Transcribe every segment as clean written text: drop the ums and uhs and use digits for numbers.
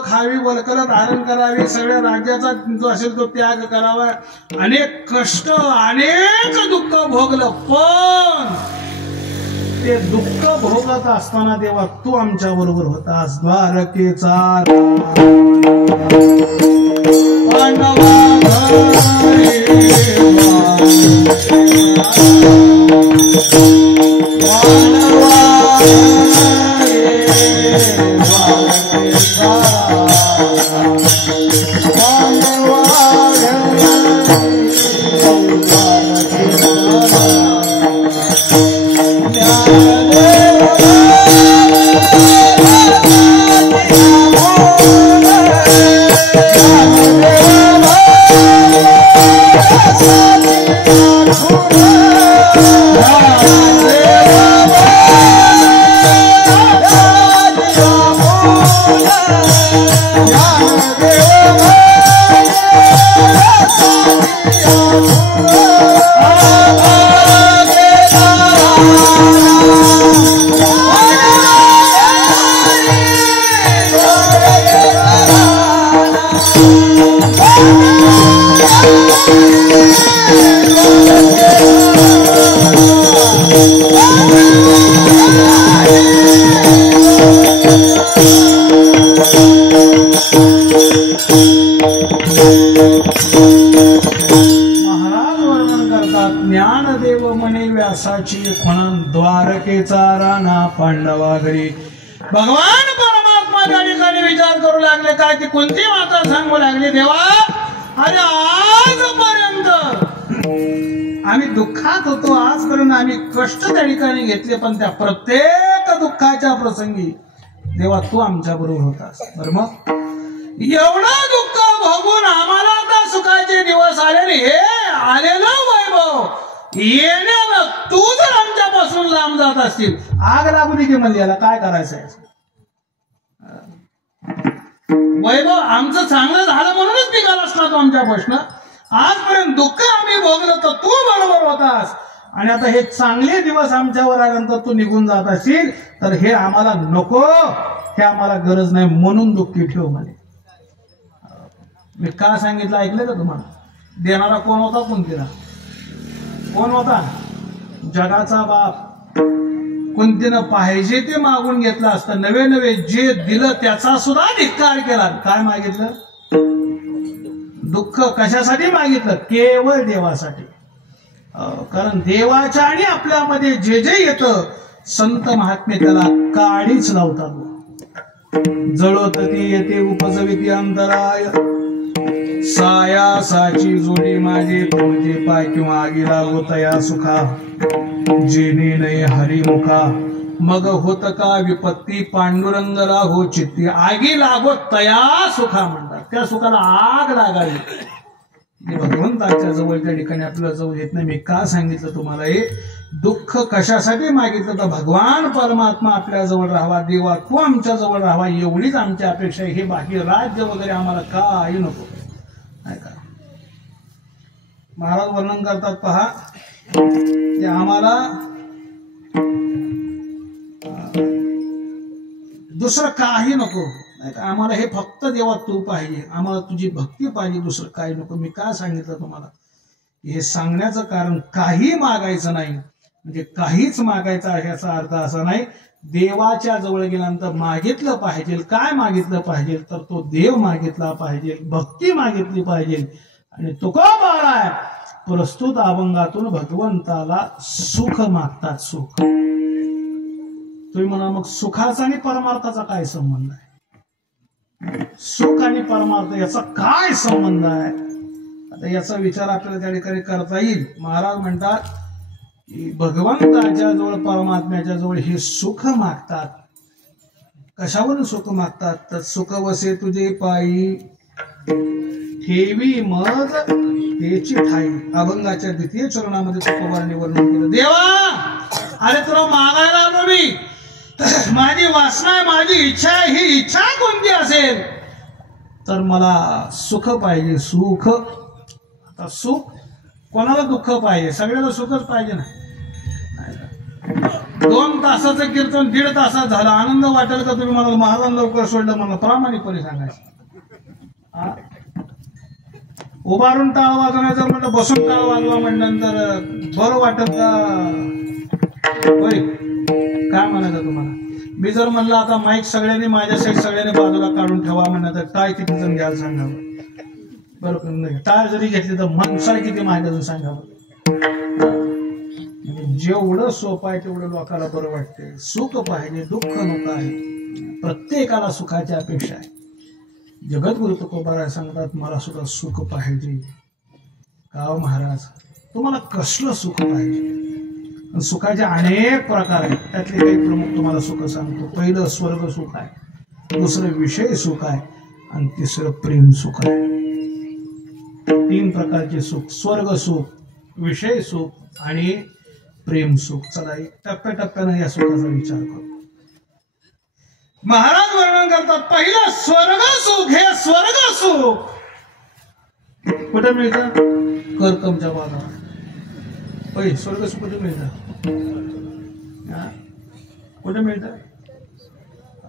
खावी, वलकल धारण करावी, सगळ्या राज्याचा जो असेल तो त्याग करावा, अनेक कष्ट अनेक दुःख भोगलं, पण ते दुःख भोगत असताना देवा तू आमच्या बरोबर होतास. द्वारकेचा पांडवा द्वारकेचा राणा पांडवा घरी. भगवान परमात्मा त्या ठिकाणी विचार करू लागले, काय ती कोणती माता सांगू लागली, देवा अरे आजपर्यंत आम्ही दुःखात होतो, आजपर्यंत आम्ही कष्ट त्या ठिकाणी घेतले, पण त्या प्रत्येक दुःखाच्या प्रसंगी देवा तू आमच्या बरोबर होतास. बरं मग एवढं दुःख भोगून आम्हाला आता सुखाचे दिवस आले, हे आलेलं वैभव येण्याला तू जर आमच्यापासून लांब जात असतील, आग लागू दे की म्हणजे याला काय करायचं आहे. वैभव आमचं चांगलं झालं म्हणूनच निघाला असला तो आमच्यापासून. आजपर्यंत दुःख आम्ही भोगलं तर तू बरोबर होतास, आणि आता हे चांगले दिवस आमच्यावर आल्यानंतर तू निघून जात असशील तर हे आम्हाला नको, हे आम्हाला गरज नाही, म्हणून दुःखी ठेव म्हणे. मी का सांगितलं ऐकलं का तुम्हाला? देणारा कोण होता? कुंतीला कोण होता? जगाचा बाप. कुंतीनं पाहिजे ते मागून घेतलं असतं, नवे नवे जे दिलं त्याचा सुद्धा धिक्कार केला. काय मागितलं? दुःख. कशासाठी मागितलं? केवळ देवासाठी. कारण देवाच्या आणि आपल्यामध्ये जे जे येतं संत महात्मे त्याला काळीच लावतात. जळत ती येते उपजविती अंतराय, सायासाची जोडी माझे तुझे पाय, किंवा आगी लागो तया सुखा, जेणे नये हरिमुखा, मग होत का विपत्ती, पांडुरंग राहो चित्ती. आगी लागो तया सुखा म्हणतात, त्या सुखाला आग लागावी. भगवंताच्या जवळ त्या ठिकाणी आपल्याला जवळ येत नाही. मी का सांगितलं तुम्हाला हे? दुःख कशासाठी मागितलं तर भगवान परमात्मा आपल्या जवळ राहावा, देवा तू आमच्या जवळ राहावा, एवढीच आमची अपेक्षा आहे. हे बाकी राज्य वगैरे आम्हाला काही नको. नाही का महाराज वर्णन करतात पहा, की आम्हाला दुसरं काही नको. नाही का आम्हाला हे फक्त देवा तू पाहिजे, आम्हाला तुझी भक्ती पाहिजे, दुसरं काही नको. मी का सांगितलं तुम्हाला? हे सांगण्याचं कारण काही मागायचं नाही, म्हणजे काहीच मागायचं ह्याचा अर्थ असा नाही. देवाच्या जवळ गेल्यानंतर मागितलं पाहिजे. काय मागितलं पाहिजे? तर तो देव मागितला पाहिजे, भक्ती मागितली पाहिजे. आणि तुकोबा प्रस्तुत अभंगातून भगवंताला सुख मागतात. सुख. तुम्ही म्हणा मग सुखाचा आणि परमार्थाचा काय संबंध आहे? सुख आणि परमार्थ याचा काय संबंध आहे? आता याचा विचार आपल्याला त्या ठिकाणी करता येईल. महाराज म्हणतात की भगवंताच्या जवळ, परमात्म्याच्या जवळ हे सुख मागतात. कशावरून सुख मागतात? तर सुख वसे तुझे पायी, ठेवी मग त्याची ठाई. अभंगाच्या द्वितीय चरणामध्ये तुकोबांनी वर्णन केलं. देवा अरे तुला मागायला आलो मी, माझी वासना आहे, माझी इच्छा आहे. ही इच्छा कोणती असेल तर मला सुख पाहिजे. सुख. आता सुख कोणाला दुःख पाहिजे? सगळ्याला सुखच पाहिजे ना. 2 तासाचं कीर्तन 1.5 तासात झालं. आनंद वाटेल का तुम्ही मला महाराजांना लवकर सोडलं म्हणलं? प्रामाणिकपणे सांगायचं. उभारून टाळ वाजवण्याचं म्हणलं, बसून टाळ वाजवा म्हणल्यानंतर बरं वाटत का? होय, काय म्हणायचं तुम्हाला? मी जर म्हणलं आता माईक सगळ्यांनी माझ्या साईड सगळ्यांनी बाजूला काढून ठेवा म्हणलं तर टाळ किती जण घ्यायला सांगावं? बरोबर नाही? टाळ जरी घेतली तर माणसाला किती माहिती सांगावं? जेवढं सोपं आहे तेवढं लोकांना बरं वाटतंय. सुख पाहिजे, दुःख नको आहे. प्रत्येकाला सुखाची अपेक्षा आहे. जगद्गुरु तुकोबाराय सांगतात मला सुद्धा सुख पाहिजे. का महाराज, तुम्हाला कसलं सुख पाहिजे? सुखाचे अनेक प्रकार आहेत. त्यातले काही प्रमुख तुम्हाला सुख सांगतो. पहिलं स्वर्ग सुख आहे, दुसरं विषय सुख आहे, आणि तिसरं प्रेम सुख आहे. 3 प्रकारचे सुख: स्वर्ग सुख, विषय सुख आणि प्रेम सुख. चला टप्प्याटप्प्यानं या सुखाचा विचार करू. महाराज वर्णन करतात, पहिलं स्वर्ग सुख. हे स्वर्ग सुख कुठे मिळतं? करकमच्या बाजारात. पहिलं स्वर्ग सुख कुठे मिळतं? कुठे मिळतं?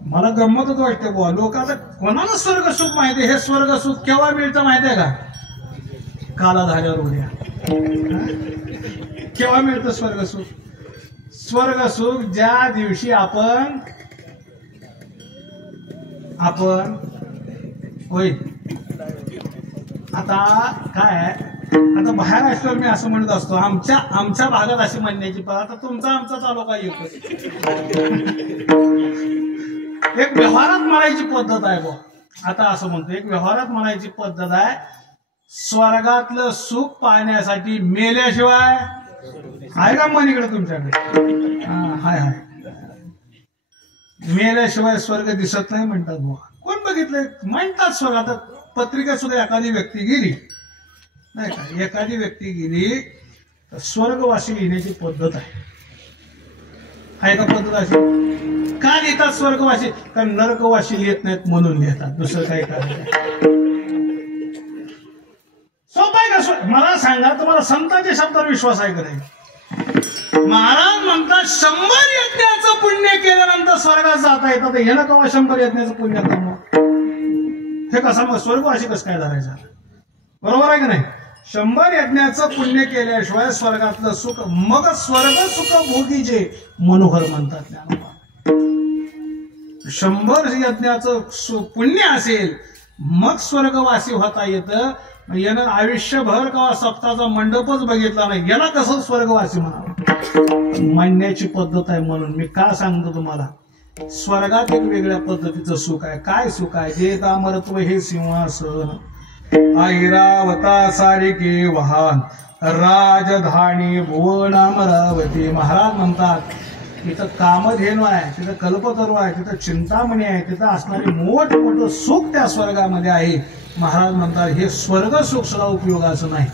मला गंमतच वाटते बुवा, लोक आता कोणाला स्वर्ग सुख माहिती? हे स्वर्ग सुख केव्हा मिळतं माहितीये का? काला झाल्यावर उद्या. केव्हा मिळतं स्वर्ग सुख? स्वर्ग सुख ज्या दिवशी आपण होय. आता काय, आता बाहेर असल्यावर मी असं म्हणत असतो, आमच्या भागात अशी म्हणण्याची पद्धत. आता तुमचा आमचा तालुका येतो. एक व्यवहारात म्हणायची पद्धत आहे बुवा. आता असं म्हणतो, एक व्यवहारात म्हणायची पद्धत आहे, स्वर्गातलं सुख पाहण्यासाठी मेल्याशिवाय आहे का मन इकडे तुमच्याकडे? हाय हाय. मेल्याशिवाय स्वर्ग दिसत नाही म्हणतात बुवा. कोण बघितलंय? म्हणतात स्वर्ग. आता पत्रिका सुद्धा एखादी व्यक्ती गेली नाही का, एखादी व्यक्ती गेली तर स्वर्गवासी लिहिण्याची पद्धत आहे का? पद्धत अशी का लिहितात स्वर्गवासी? कारण नरकवासी लिहित नाहीत म्हणून लिहितात. दुसरं काही कारण. सोपं आहे का? मला सांगा, तुम्हाला संतांच्या शब्दावर विश्वास आहे का नाही? महाराज म्हणतात 100 यज्ञाचं पुण्य केल्यानंतर स्वर्गात जाता येतात. हे ना कवा 100 यज्ञाचं पुण्य कर्म? हे कसं मग स्वर्गवासी कसं काय धरायचं? बरोबर आहे का नाही? 100 यज्ञाचं पुण्य केल्याशिवाय स्वर्गातलं सुख, मग स्वर्ग सुख भोगीचे मनोहर म्हणतात ज्ञानोबा. 100 यज्ञाचं पुण्य असेल मग स्वर्गवासी होता येतं. यानं आयुष्यभर का सप्ताचा मंडपच बघितला नाही, याला कसं स्वर्गवासी म्हणावं? म्हणण्याची पद्धत आहे. म्हणून मी का सांगतो तुम्हाला, स्वर्गात एक वेगळ्या पद्धतीचं सुख आहे. काय सुख आहे? जे अमरत्व हे सिंहासन, ऐरावता सारिके वाहन, राजधानी भुवन अमरावती. महाराज म्हणतात, तिथं कामधेनू आहे, तिथं कल्पतरू आहे, तिथं चिंतामणी आहे, तिथं असणारे मोठमोठं सुख त्या स्वर्गामध्ये आहे. महाराज म्हणतात हे स्वर्ग सुख सुद्धा उपयोगाचं नाही.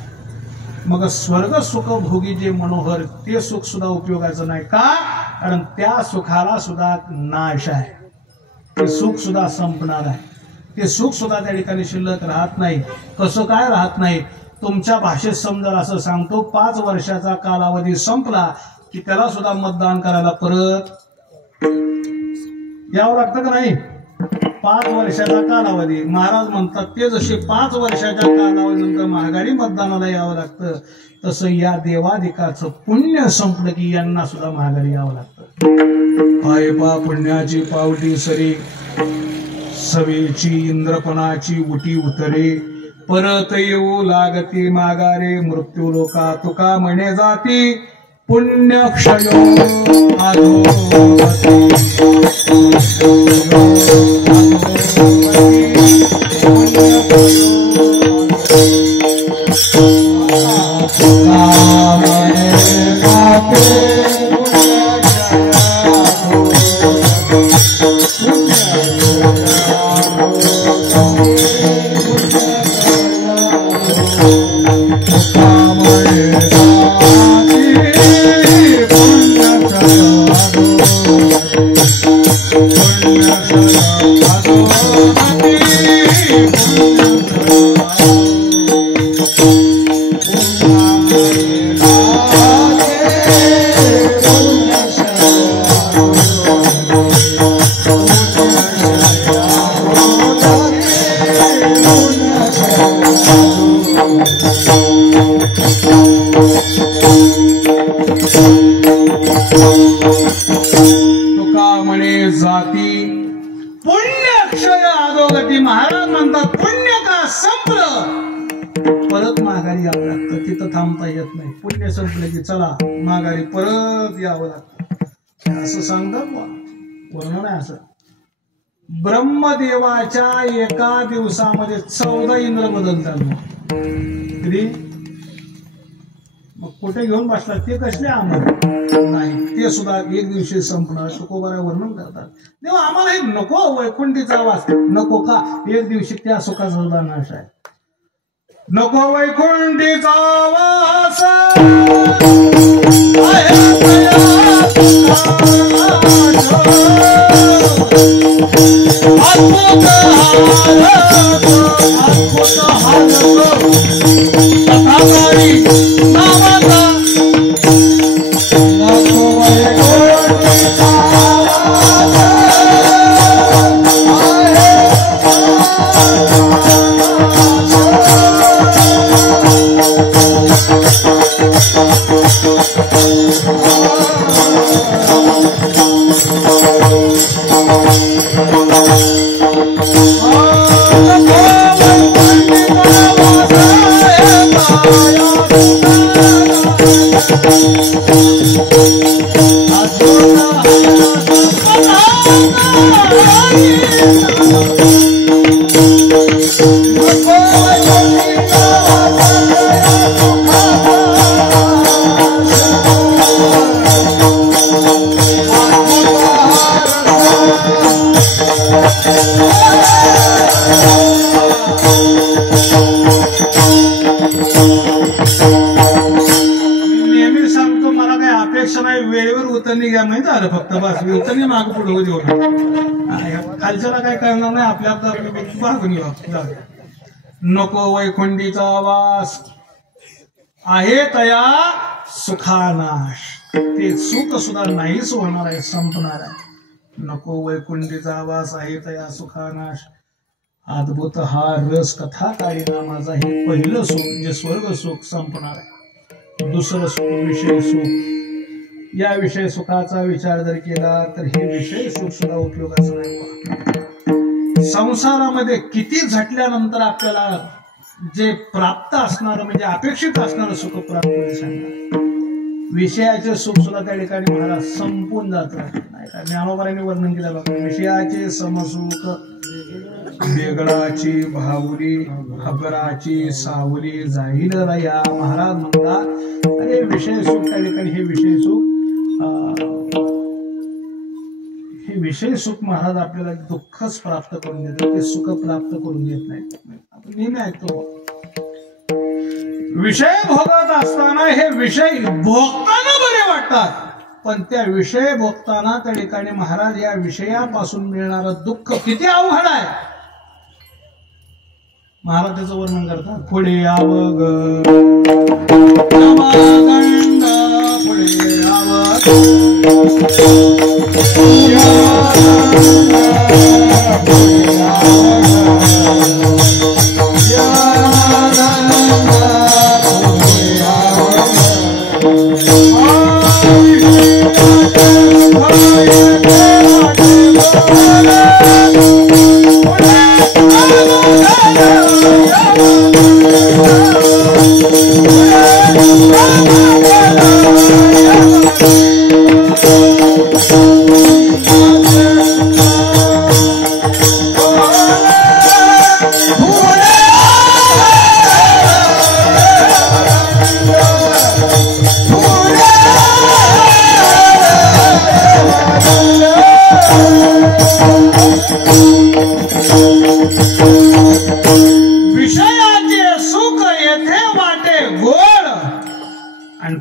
मग स्वर्ग सुख भोगी जे मनोहर, ते सुख सुद्धा उपयोगाचं नाही. का? कारण त्या सुखाला सुद्धा नाश आहे. ते सुख सुद्धा संपणार आहे. ते सुख सुद्धा त्या ठिकाणी शिल्लक राहत नाही. कसं काय राहत नाही? तुमच्या भाषेत समजेल असं सांगतो, 5 वर्षाचा कालावधी संपला की त्याला सुद्धा मतदान करायला परत यावं लागतं का नाही? 5 वर्षाचा कालावधी. महाराज म्हणतात ते जसे 5 वर्षाच्या कालावधीनंतर महागारी मतदानाला यावं लागतं, तसं या देवाधिकाचं पुण्य संपलं की यांना सुद्धा महागारी यावं लागतं. पायपा पुण्याची पावटी सरी, सवेची इंद्रपणाची उटी उतरे, परत येऊ लागती मागारे, मृत्यू लोका तुका म्हणे जाती, पुण्य क्षयो अधोगती. महाराज म्हणतात पुण्य का संपलं परत माघारी यावं लागतं, तिथं थांबता येत नाही. पुण्य संपलं की चला माघारी परत यावं लागतं असं सांगतात. वर्णन आहे असं. ब्रह्मदेवाच्या एका दिवसामध्ये 14 इंद्र बदलतात. मग कुठे घेऊन बसला ते कसले आम्हाला नाही, ते सुद्धा एक दिवशी संपणार. तुकोबारा वर्णन करतात. तेव्हा आम्हाला हे नको वैकुंठीचा वास नको का, एक दिवशी त्या सुखाचा नाश आहे. नको वैकुंठीचा वास फक्त बस उतरणी माग पुढे देऊ. खालच्याला काय करणार नाही, आपल्या भागून येऊ. नको वैकुंठीचा वास आहे तया सुखानाश. ते सुख सुद्धा नाहीच होणार आहे, संपणार आहे. नको वैकुंठीचा वास आहे तया सुखानाश. अद्भुत हा रस कथा काळीना माझा. हे पहिलं सुख जे स्वर्ग सुख संपणार आहे. दुसरं सुख विषय सुख. या विषय सुखाचा विचार जर केला तर हे विषय सुख सुद्धा उपयोगाचं नाही. संसारामध्ये किती झटल्यानंतर आपल्याला जे प्राप्त असणार म्हणजे अपेक्षित असणारं सुख प्राप्त होईल सांगणार. विषयाचे सुख सुद्धा त्या ठिकाणी महाराज संपून जात नाही का. ज्ञानोबारांनी वर्णन केलं बघा. विषयाचे समसुख वेगळाची भावली हबराची सावली जाईल या. महाराज म्हणतात अरे विषय सुख त्या ठिकाणी हे विषय सुख विषय सुख महाराज आपल्याला दुःखच प्राप्त करून देतात, ते सुख प्राप्त करून देत नाही. आपण नेहमी ऐकतो विषय भोगत असताना हे विषय भोगताना बरे वाटतात, पण त्या विषय भोगताना त्या ठिकाणी महाराज या विषयापासून मिळणारं दुःख किती अवघड आहे. महाराज त्याचं वर्णन करतात. पुढे आवग पुढे आवग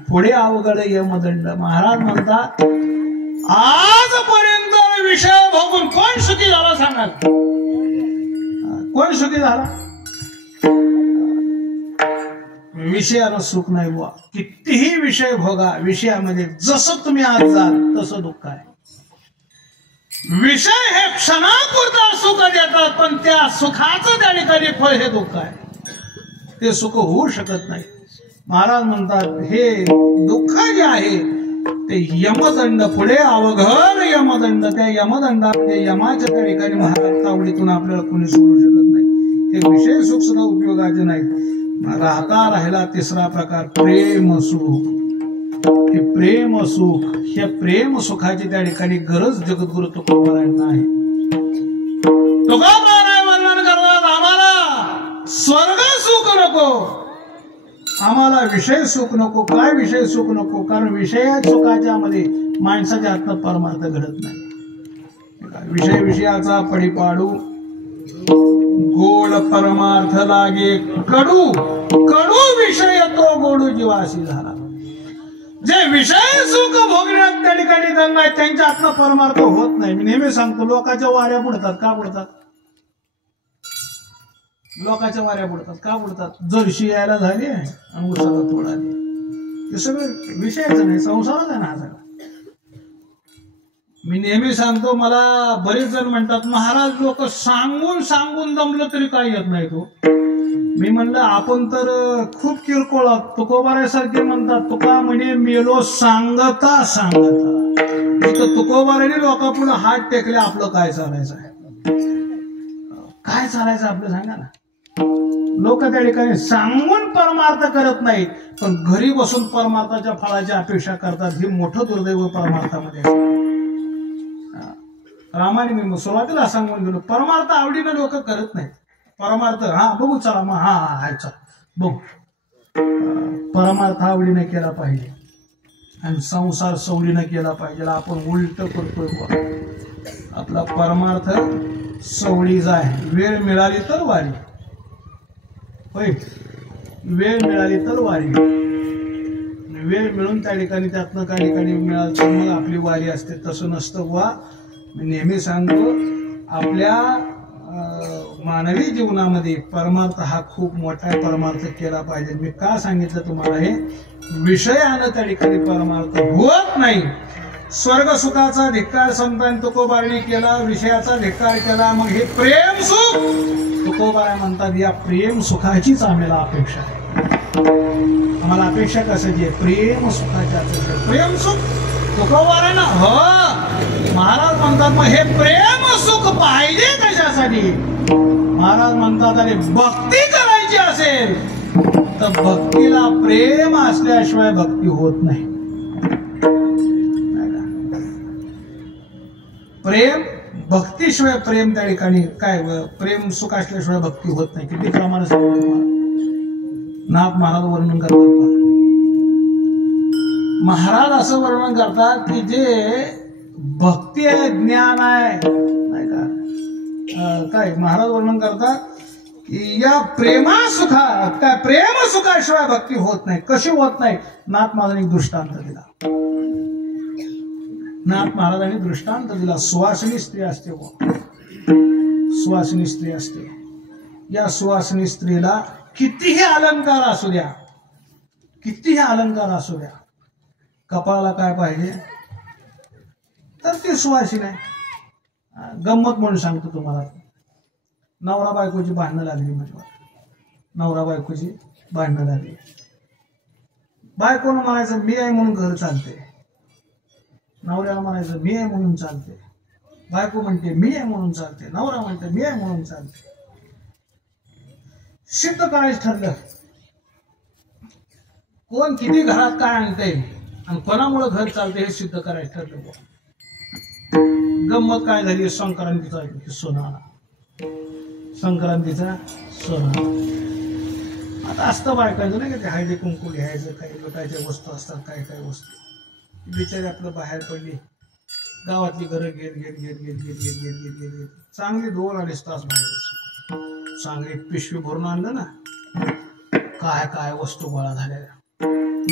पुढे अवघड यमदंड. महाराज म्हणतात आजपर्यंत विषय भोगून कोण सुखी झाला सांगा. कोण सुखी झाला. विषयानं सुख नाही बुवा. कितीही विषय भोगा, विषयामध्ये जसं तुम्ही आज जाल तसं दुःख आहे. विषय हे क्षणापुरता सुख देतात, पण त्या सुखाचं त्या ठिकाणी फळ हे दुःख आहे. ते सुख होऊ शकत नाही. महाराज म्हणतात हे दुःख जे आहे ते यमदंड पुढे अवघड यमदंड, त्या यमदंडामध्ये यमाच्या त्या ठिकाणी महाराज तावडीतून आपल्याला कोणी सोडू शकत नाही. हे विषय सुख सुद्धा उपयोगाचे नाहीत. राहिला तिसरा प्रकार प्रेम सुख. हे प्रेम सुख, हे प्रेम सुखाची त्या ठिकाणी गरज जगद्गुरु तुकोबारायांना आहे. तुकोबाराय वर्णन करतात, आम्हाला स्वर्ग सुख नको, आम्हाला विषय सुख नको. काय विषय सुख नको? कारण विषय सुखाच्या मध्ये माणसाच्या हातनं परमार्थ घडत नाही. विषय विषयाचा पडिपाडू, गोड परमार्थ लागे कडू, कडू विषय तो गोडू जीवासी झाला. जे विषय सुख भोगण्यात त्या ठिकाणी त्यांना त्यांच्या हातनं परमार्थ होत नाही. मी नेहमी सांगतो, लोकांच्या वाऱ्या बुडतात. का बुडतात? लोकांच्या वाऱ्या बुडतात. का बुडतात? जर्शी यायला झाली आणि उसाला तोड आली. हे सगळं विषयाचं नाही, संसाराचा आहे ना हा सगळा. मी नेहमी सांगतो, मला बरेच जण म्हणतात महाराज लोक सांगून सांगून दमलं तरी काही येत नाही. तो मी म्हणलं आपण तर खूप किरकोळ आहोत. तुकोबारासारखे म्हणतात, तुका म्हणे मेलो सांगता सांगता. तुकोबाराने लोकांपुढे हात टेकले, आपलं काय चालायचं आहे? काय चालायचं आपलं सांगा ना. लोक त्या ठिकाणी सांगून परमार्थ करत नाहीत, पण घरी बसून परमार्थाच्या फळाची अपेक्षा करतात. हे मोठं दुर्दैव परमार्थामध्ये. रामाने मी सुरुवातीला सांगून गेलो, परमार्थ आवडीनं लोक करत नाहीत. परमार्थ हा बघू, चला मग हा चल बघू. परमार्थ आवडीने केला पाहिजे आणि संसार सवडीनं केला पाहिजे. आपण उलट करतोय. आपला परमार्थ सवडीचा आहे. वेळ मिळाली तर वारी, होय, वेळ मिळाली तर वारी. वेळ मिळून त्या ठिकाणी त्यातनं काही ठिकाणी मिळालं तर मग आपली वारी असते. तसं नसतं वा. मी नेहमी सांगतो, आपल्या मानवी जीवनामध्ये परमार्थ हा खूप मोठा परमार्थ केला पाहिजे. मी का सांगितलं तुम्हाला? हे विषयानं त्या ठिकाणी परमार्थ होत नाही. स्वर्ग सुखाचा धिक्कार संतांनी तुकोबाराने केला, विषयाचा धिक्कार केला. मग हे प्रेम सुख, तुकोबारा म्हणतात या प्रेम सुखाचीच आम्हाला अपेक्षा आहे. आम्हाला अपेक्षा कशाची आहे? प्रेम सुखाची अपेक्षा. प्रेम सुख तुकोबारांना हो महाराज म्हणतात, मग हे प्रेम सुख पाहिजे कशासाठी? महाराज म्हणतात, अरे भक्ती करायची असेल तर भक्तीला प्रेम असल्याशिवाय भक्ती होत नाही. प्रेम भक्तीशिवाय, प्रेम त्या ठिकाणी काय, प्रेम सुख असल्याशिवाय भक्ती होत नाही. किती प्रमाणे सांगतो नाथ महाराज वर्णन करतात. महाराज असं वर्णन करतात की जे भक्ती आहे, ज्ञान आहे, नाही का, काय महाराज वर्णन करतात की या प्रेमा सुखा, काय प्रेम सुखाशिवाय भक्ती होत नाही. कशी होत नाही? नाथ महाराजांनी दृष्टांत दिला. नाथ महाराजांनी दृष्टांत दिला. सुवासिनी स्त्री असते, सुवासिनी स्त्री असते. या सुवासिनी स्त्रीला कितीही अलंकार असू द्या, कितीही अलंकार असू द्या, कपाळाला काय पाहिजे? तर ती सुवासिनी आहे. गंमत म्हणून सांगतो तुम्हाला, नवरा बायकोची भांडणं लागली. म्हणजे नवरा बायकोची भांडणं लागली. बायकोनं म्हणायचं मी आहे म्हणून घर चालते, नवऱ्याला म्हणायचं मी आहे म्हणून चालते. बायको म्हणते मी आहे म्हणून चालते, नवरा म्हणते मी आहे म्हणून चालते. सिद्ध करायचं ठरलं, कोण किती घरात काय आणते आणि कोणामुळे घर चालते हे सिद्ध करायचं ठरलं. गंमत काय झाली? संक्रांतीचा सोना, संक्रांतीचा सोना. आता असतं बायकांचं नाही का, ते हळदी कुंकू घ्यायचं, काही लोकांच्या वस्तू असतात, काय काय वस्तू. बिचारी आपलं बाहेर पडली, गावातली घरं घेत घेत घेत घेत घेत घेत घेत घेत घेत घेत चांगली 2-2.5 तास बाहेर, चांगली पिशवी भरून आणलं ना, काय काय वस्तू गोळा झाल्या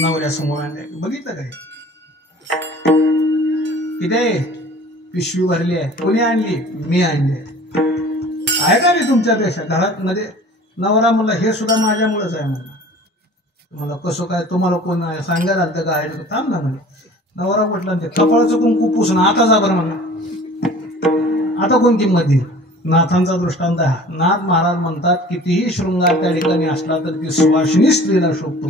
नवऱ्यासमोर आणल्या. बघितलं काय? किती पिशवी भरली आहे? कोणी आणली? मी आणली आहे का नाही तुमच्यापेक्षा? घरात मध्ये नवरा म्हणला हे सुद्धा माझ्यामुळेच आहे म्हणला. मला कसं काय? तुम्हाला कोण सांगायला आलं का? आहे थांब ना म्हणे. नवरा म्हटलं ते कपाळाचं कुंकू पुसून आता जा बरं म्हणा, आता कोण किंमत देईल? नाथांचा दृष्टांत हा. नाथ महाराज म्हणतात कितीही शृंगार त्या ठिकाणी असला तर ती सुवासिनी स्त्रीला शोभतो.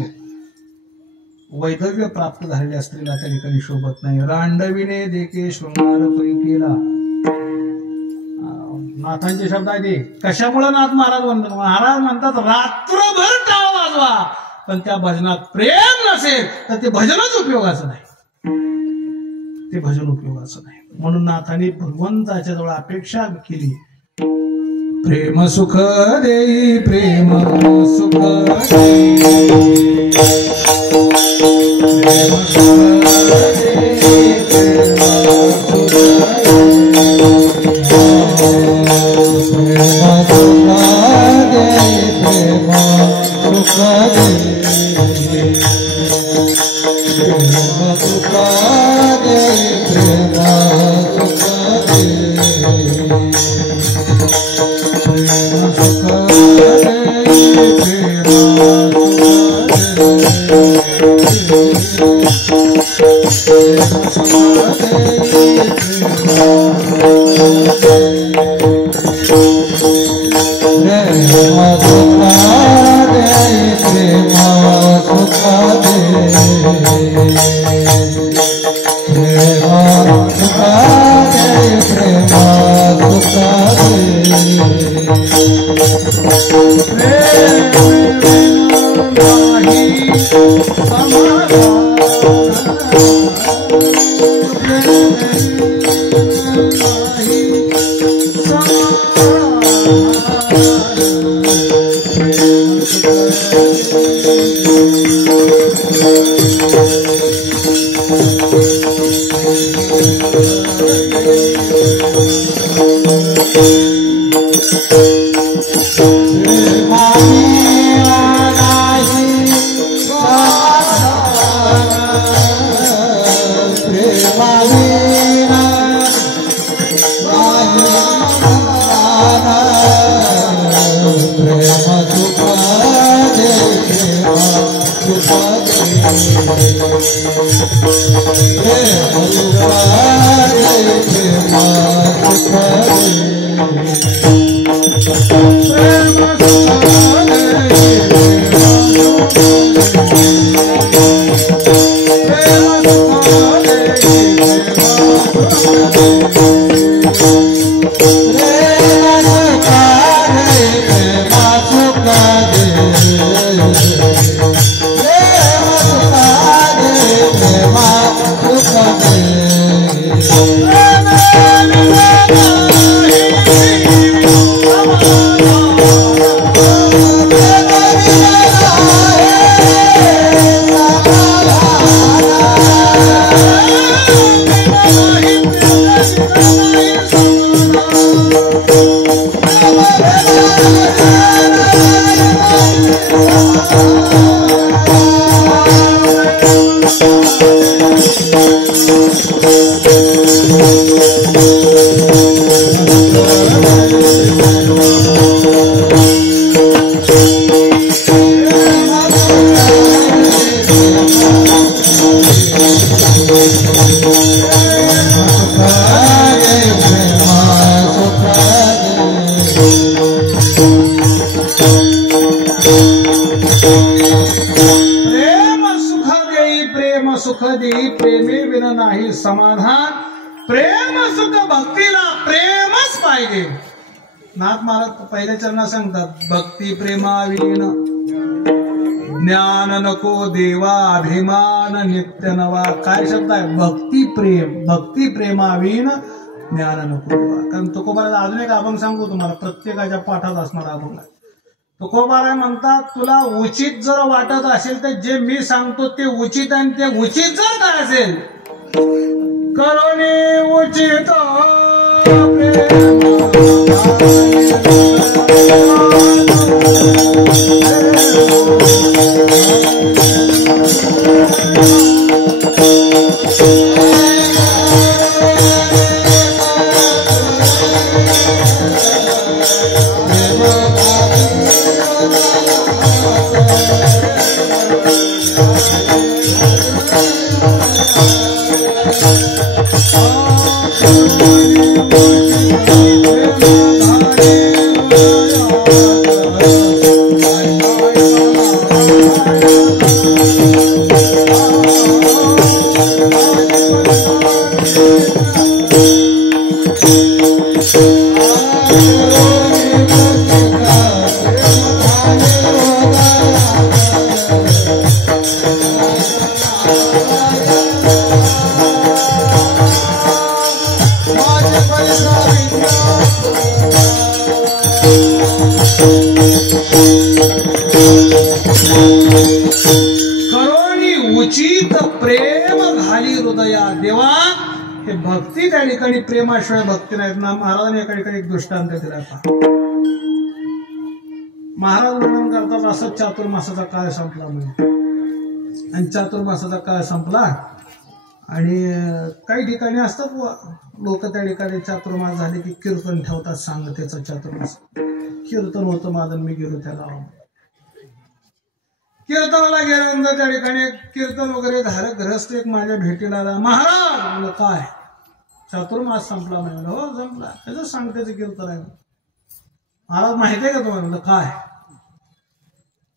वैधव्य प्राप्त झालेल्या स्त्रीला त्या ठिकाणी शोभत नाही. रांडविने देखे शृंगार परी केला. नाथांचे शब्द आहे ते. कशामुळे नाथ महाराज म्हणतात? महाराज म्हणतात रात्रभर टाळ वाजवा, पण त्या भजनात प्रेम नसेल तर ते भजनच उपयोगाचं नाही. ते भजन उपयोगाचं नाही. म्हणून नाथांनी भगवंताच्या जवळ अपेक्षा केली, प्रेम सुख देई, प्रेम सुख देई, प्रेम सुख देई, प्रेम सुख समाधान. प्रेम सुख भक्तीला प्रेमच पाहिजे. नाथ महाराज पहिल्या चरणात सांगतात, भक्ती प्रेमाविन ज्ञान नको देवा, अभिमान नित्य नवा. काय शब्द आहे? भक्ती प्रेम. भक्ती प्रेमाविन ज्ञान नको देवा. कारण तुकोबाला अजून एक अभंग सांगू तुम्हाला, प्रत्येकाच्या पाठात असणारा अभंग आहे. तुकोबाराय म्हणतात, तुला उचित जर वाटत असेल तर जे मी सांगतो ते उचित आहे. ते उचित जर काय असेल, करोनी उचित करोनी उचित प्रेम घाली हृदया देवा. हे भक्ती त्या ठिकाणी प्रेमाशिवाय भक्ती नाहीत ना. महाराजांनी एका ठिकाणी एक दृष्टांत दिला पहा. महाराज वर्णन करतात असंच चातुर्मासाचा काळ संपला म्हणजे. आणि चातुर्मासाचा काळ संपला आणि काही ठिकाणी असतात लोक त्या ठिकाणी चातुर्मास झाले की कीर्तन ठेवतात सांगतेचं चातुर्मास. कीर्तन होतं माझं मी गेलो त्याला. कीर्तनाला गेल्यानंतर त्या ठिकाणी कीर्तन वगैरे झालं. ग्रहस्थ एक माझ्या भेटीला आला. महाराज म्हणलं काय चातुर्मास संपला नाही. हो संपला. त्याचं सांगतेचं कीर्तन आहे. महाराज माहिती आहे का तुम्हाला? म्हणलं काय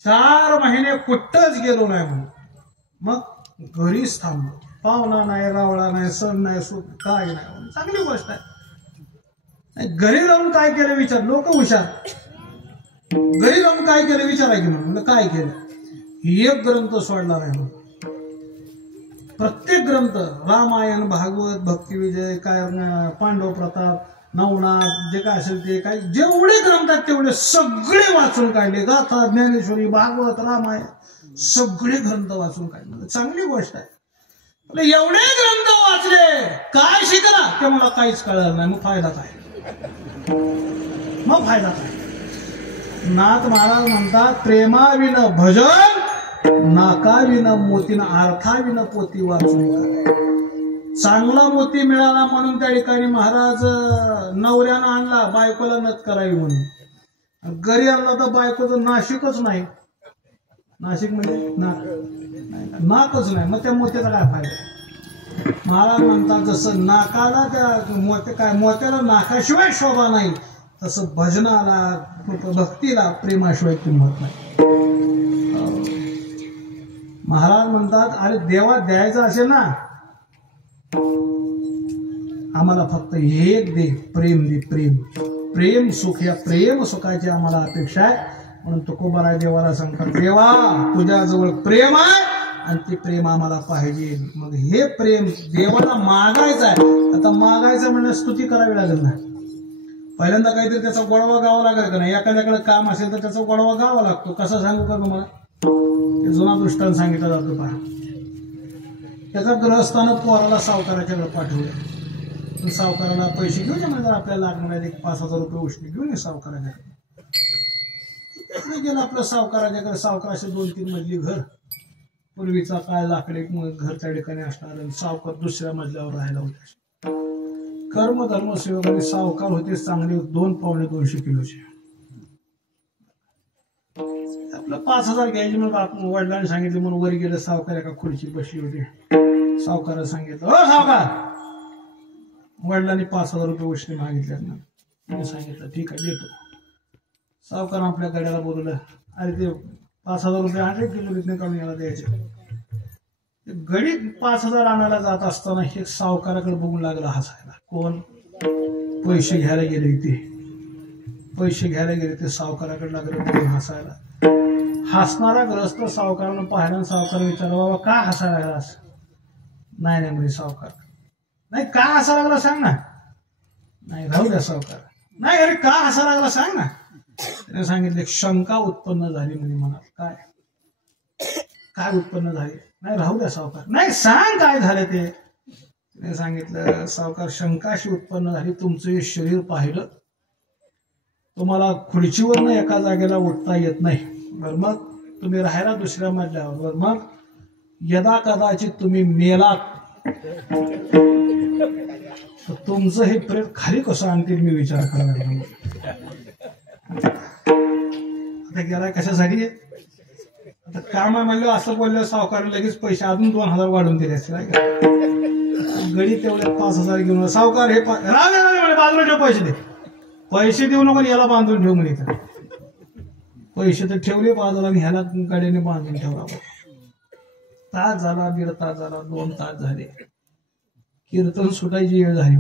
4 महिने कुठंच गेलो नाही म्हणून. मग घरीच थांबलो. पाहुणा नाही, रावळा नाही, सण नाही, सुख काय नाही. चांगली गोष्ट आहे. घरी जाऊन काय केलं विचार. लोक हुशार. घरी जाऊन काय केलं विचारा की म्हणून. काय केलं? एक ग्रंथ सोडला नाही. प्रत्येक ग्रंथ रामायण, भागवत, भक्तिविजय, काय पांडव प्रताप, नवनाथ, जे काय असेल ते काय जेवढे ग्रंथ आहेत तेवढे सगळे वाचून काढले. गाथा, ज्ञानेश्वरी, भागवत, रामायण सगळे ग्रंथ वाचून काढले. चांगली गोष्ट आहे. एवढे ग्रंथ वाचले काय शिकला ते मला काहीच कळलं नाही. मग फायदा काय? मग फायदा काय? नाथ महाराज म्हणतात प्रेमाविन भजन नाकाविन मोतीन अर्थाविन पोती वाचून. चांगला मोती मिळाला म्हणून त्या ठिकाणी महाराज नवऱ्यानं आणला बायकोला नथ करावी म्हणून. घरी आणला तर बायकोचं नाशिकच नाही. नाशिक म्हणजे नाकच नाही. मग त्या मोत्याचा काय फायदा? महाराज म्हणतात जसं नाकाला त्या मोत्याला नाकाशिवाय शोभा नाही तसं भजनाला, भक्तीला प्रेमाशिवाय किंमत नाही. महाराज म्हणतात अरे देवा द्यायचं असेल ना आम्हाला फक्त एक दे, प्रेम दे. प्रेम सुख. या प्रेम सुखाची आम्हाला अपेक्षा आहे. म्हणून तुकोबाराय देवाला सांगतात देवा तुझ्याजवळ प्रेम आहे आणि ते प्रेम आम्हाला पाहिजे. मग हे प्रेम देवाला मागायचं आहे. आता मागायचं म्हणजे स्तुती करावी लागेल ना. पहिल्यांदा काहीतरी त्याचा गोडवा गावा लागेल का नाही. एखाद्याकडे काम असेल तर त्याचा गोडवा गावा लागतो. कसं सांगू का तुम्हाला? जुना दृष्टांत सांगितला जातो पहा. त्याचा ग्रहस्थानं पोराला सावकाराच्याकडे पाठवले. सावकाराला पैसे घेऊन या म्हणजे आपल्याला लागणार एक 5,000 रुपये उष्णी घेऊन ये सावकाराच्याकडे. तिकडे गेलं आपलं सावकाराच्याकडे. सावकाराचे 2-3 मजली घर. पूर्वीचा काय लाकडे घर त्या ठिकाणी असणार. सावकार दुसऱ्या मजल्यावर राहायला होते. कर्मधर्म सेवक आणि सावकार होते चांगले 2-2.5 किलोचे. आपलं 5,000 घ्यायचे म्हणून आपण वडिलांनी सांगितले म्हणून वर गेलं. सावकार एका खुर्ची बसली होती. सावकाराला सांगितलं ओ सावकार वडिलांनी 5,000 रुपये उष्णी मागितल्यात ना. मी सांगितलं ठीक आहे देतो. सावकार आपल्या गाड्याला बोलवलं. अरे ते 5,000 रुपये 100 किलो रितने काढून याला द्यायचे. गडी 5,000 आणायला जात असताना हे सावकाराकडे बघून लागला हसायला. कोण? पैसे घ्यायला गेले ते. पैसे घ्यायला गेले ते सावकाराकडे लागले बघून हसायला. हसणारा ग्रस्त सावकारानं पाहिला. सावकार विचारला बाबा का हसायला लागलास? नाही म्हणजे सावकार नाही का हसायला लागला सांग ना. नाही राहू द्या सावकार. नाही अरे का हसायला लागला सांग ना. त्याने सांगितले शंका उत्पन्न झाली म्हणे मनात. काय उत्पन्न झाली? नाही राहू द्या सावकार. नाही सांग काय झालं ते. त्याने सांगितलं सावकार शंकाशी उत्पन्न झाली. तुमचं हे शरीर पाहिलं. तुम्हाला खुर्चीवरनं एका जागेला उठता येत नाही. बरं मग तुम्ही राहायला दुसऱ्या मजल्यावर. मग यदा कदाचित तुम्ही मेलात तर तुमचं हे प्रेत खाली कसं आणतील मी विचार करायला. आता गेला कशासाठी? आता काम आहे म्हणलं असं बोललं सावकार लगेच पैसे अजून 2,000 वाढवून दिले असते. गडी तेवढ्या 5,000 घेऊन सावकार हे बाजूला ठेव पैसे दे. पैसे देऊ नको याला बांधून ठेव म्हणे. पैसे तर ठेवले बाजूला आणि ह्याला गाडीने बांधून ठेवला. तास झाला, 1.5 तास झाला, 2 तास झाले. कीर्तन सुटायची वेळ झाली.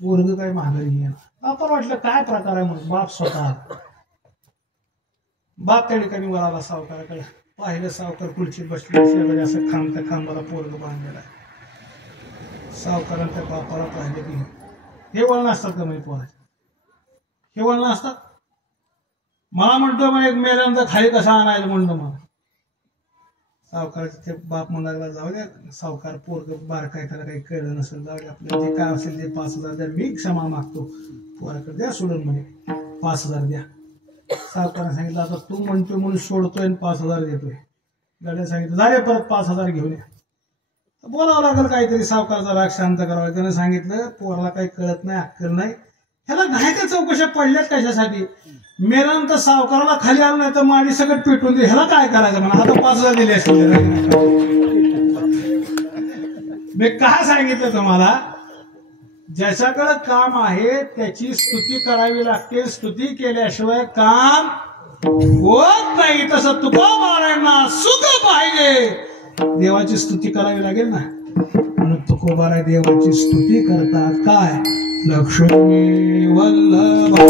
पोरग काय माघारी गेला. आपण वाटलं काय प्रकार आहे म्हणून. बाप स्वतः बाप त्या ठिकाणी वराला सावकाराकडे पाहिलं. सावकार खुर्चीत बसले. शेजारी असं त्या खांबाला पोरग बांधलेला आहे. सावकारानं त्या बापाला पाहिलं की हे वळण असतात का म्हणजे पोराचे? हे वळण असतात. मला म्हणतो मग एक मेल्यानंतर खाली कसा आणायचं म्हणतो. मग सावकाराचे ते बाप म्हणायला जाऊ द्या, सावकार पोरग बारकाय, त्याला काही कळलं नसेल, जाऊ द्या, आपल्याला जे काय असेल ते 5,000 द्या, मी क्षमा मागतो, पोराकडे द्या सोडून म्हणे 5,000 द्या. सावकाराने सांगितलं आता तू म्हणतोय म्हणून सोडतोय आणि 5,000 देतोय. गाड्या सांगितलं जा रे परत 5,000 घेऊन या. बोलावं लागेल काहीतरी, सावकारचा राग शांत करावा. त्याने सांगितलं पोराला काही कळत नाही, अक्कल नाही, ह्याला नाही का चौकशा पडल्यात कशासाठी, मेल्यानंतर सावकाराला खाली आलं नाही तर माडी सगळं पेटून दे, ह्याला काय करायचं म्हणा, आता 5,000 दिले असते. मी काय सांगितलं तुम्हाला, ज्याच्याकडे काम आहे त्याची स्तुती करावी लागते, स्तुती केल्याशिवाय काम होत नाही. तसं तुकोबारायांना सुख पाहिजे, देवाची स्तुती करावी लागेल ना. म्हणून तुकोबाराय देवाची स्तुती करतात. काय लक्ष्मी वल्लभा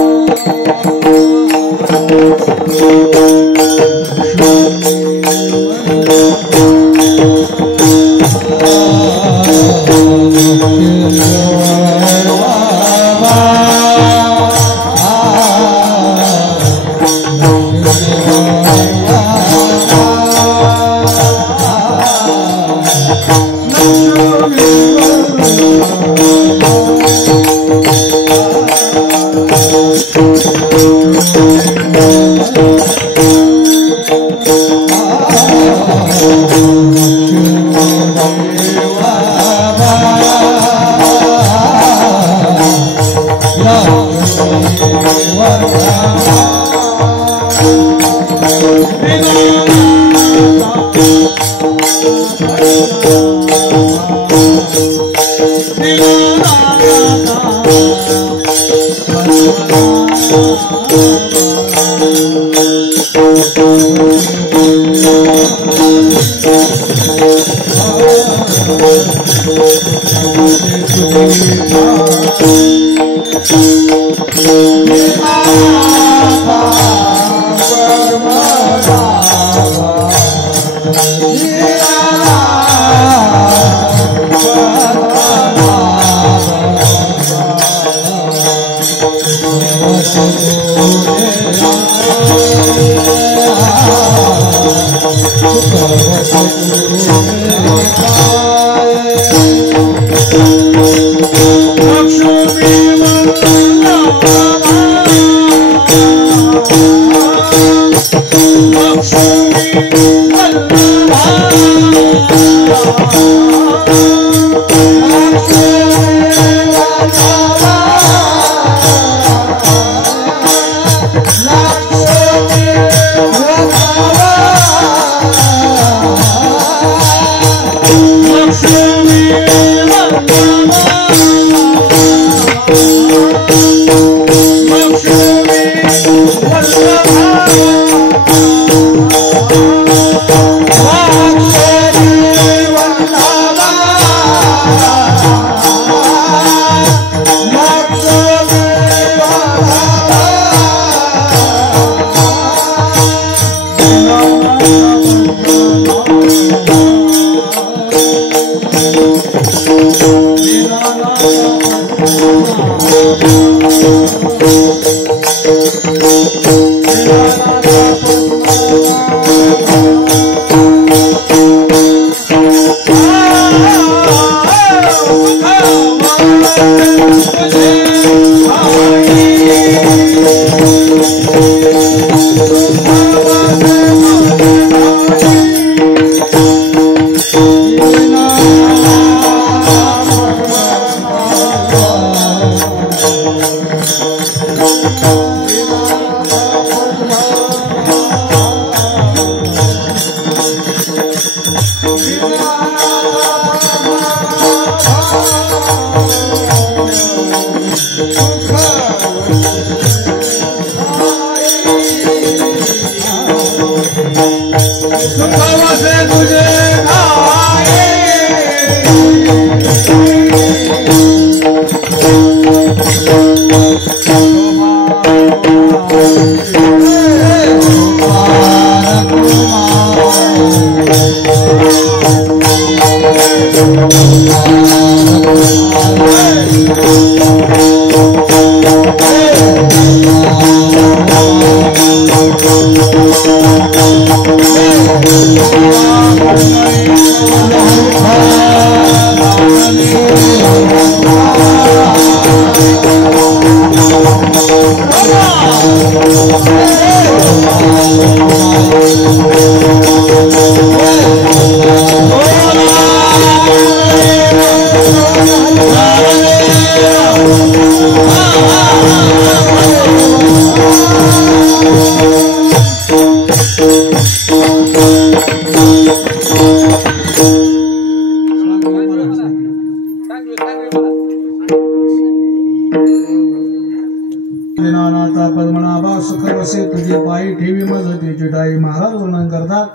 पद्मनाभा सुख वसे तुझे पायी ठेवी मज तुझी डाई. महाराज वर्णन करतात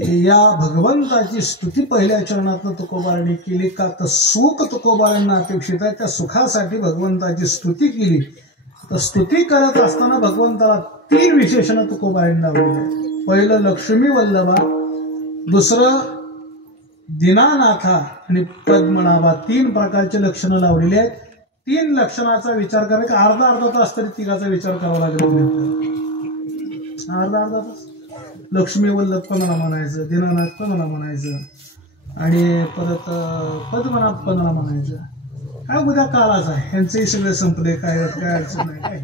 या भगवंताची स्तुती पहिल्या चरणात तुकोबारांनी केली का तर सुख तुकोबारांना अपेक्षित आहे. त्या सुखासाठी भगवंताची स्तुती केली. तर स्तुती करत असताना भगवंताला 3 विशेषण तुकोबारांनी लावली. पहिलं लक्ष्मी वल्लभा, दुसरं दीनानाथा आणि पद्मनाभा 3 प्रकारचे लक्षणं लावलेली आहेत. 3 लक्षणाचा विचार करा की अर्धा तास तरी तिघाचा विचार करावा लागेल. अर्धा तास लक्ष्मी वल्लभ कोणाला म्हणायचं, दीनानाथ कोणाला म्हणायचं आणि परत पद्मनाभ कोणाला म्हणायचं. काय उद्या काळाच आहे, यांचंही सगळे संपले. काय अडचण नाही. काय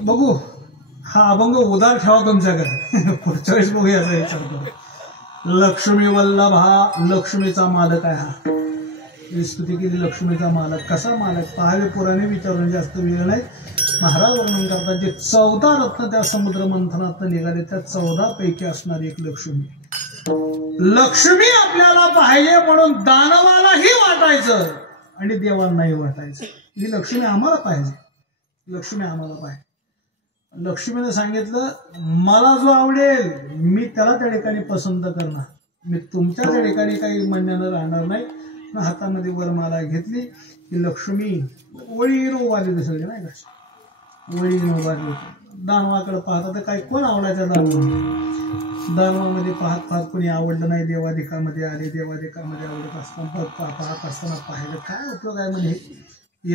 बघू हा अभंग उदार ठेवा तुमच्याकडे. पुढच्या वेळेस बघू याचा विचार करू. लक्ष्मी वल्लभ हा लक्ष्मीचा मालक आहे. हा स्तुती केली लक्ष्मीचा मालक. कसा मालक पहावे पुराणे विचारून जास्त वेळ नाही. महाराज वर्णन करतात जे 14 रत्न त्या समुद्र मंथनात निघाले त्या 14 पैकी असणारी एक लक्ष्मी. लक्ष्मी आपल्याला पाहिजे म्हणून दानवालाही वाटायचं आणि देवांनाही वाटायचं. ही लक्ष्मी आम्हाला पाहिजे. लक्ष्मी आम्हाला पाहिजे. लक्ष्मीने सांगितलं मला जो आवडेल मी त्याला त्या ठिकाणी पसंत करणार. मी तुमच्या त्या ठिकाणी काही म्हणण्यानं राहणार नाही. हातामध्ये वरमाला घेतली की लक्ष्मी वळीनं उभारली दिसली नाही का. वळीनं उभारली. दानवाकडे पाहता तर काय कोण आवडायचं दानवा. दानवामध्ये पाहत कोणी आवडलं नाही. देवाधिकामध्ये आले. देवाधिकामध्ये आवडत असताना पाहत असताना पाहिलं काय उपयोग आहे म्हणजे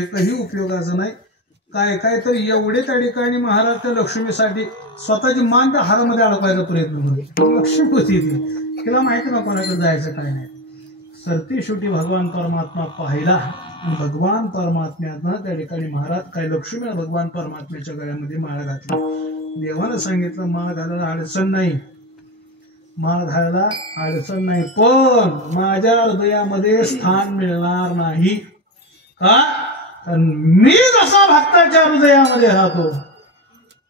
एकही उपयोगाचं नाही. काय तर एवढे त्या ठिकाणी महाराज त्या लक्ष्मीसाठी स्वतःची मान त्या हारामध्ये अडकवायचा प्रयत्न करतो. लक्ष्मी होती ती. तिला माहिती ना कोणाकडे जायचं काय नाही. सरती शेवटी भगवान परमात्मा पाहिला. भगवान परमात्म्यानं त्या ठिकाणी महाराज काय लक्ष्मी भगवान परमात्म्याच्या गळ्यामध्ये माळ घातली. देवानं सांगितलं माळ घालायला अडचण नाही. माळ घालायला अडचण नाही पण माझ्या हृदयामध्ये स्थान मिळणार नाही. का कारण मी जसा भक्ताच्या हृदयामध्ये राहतो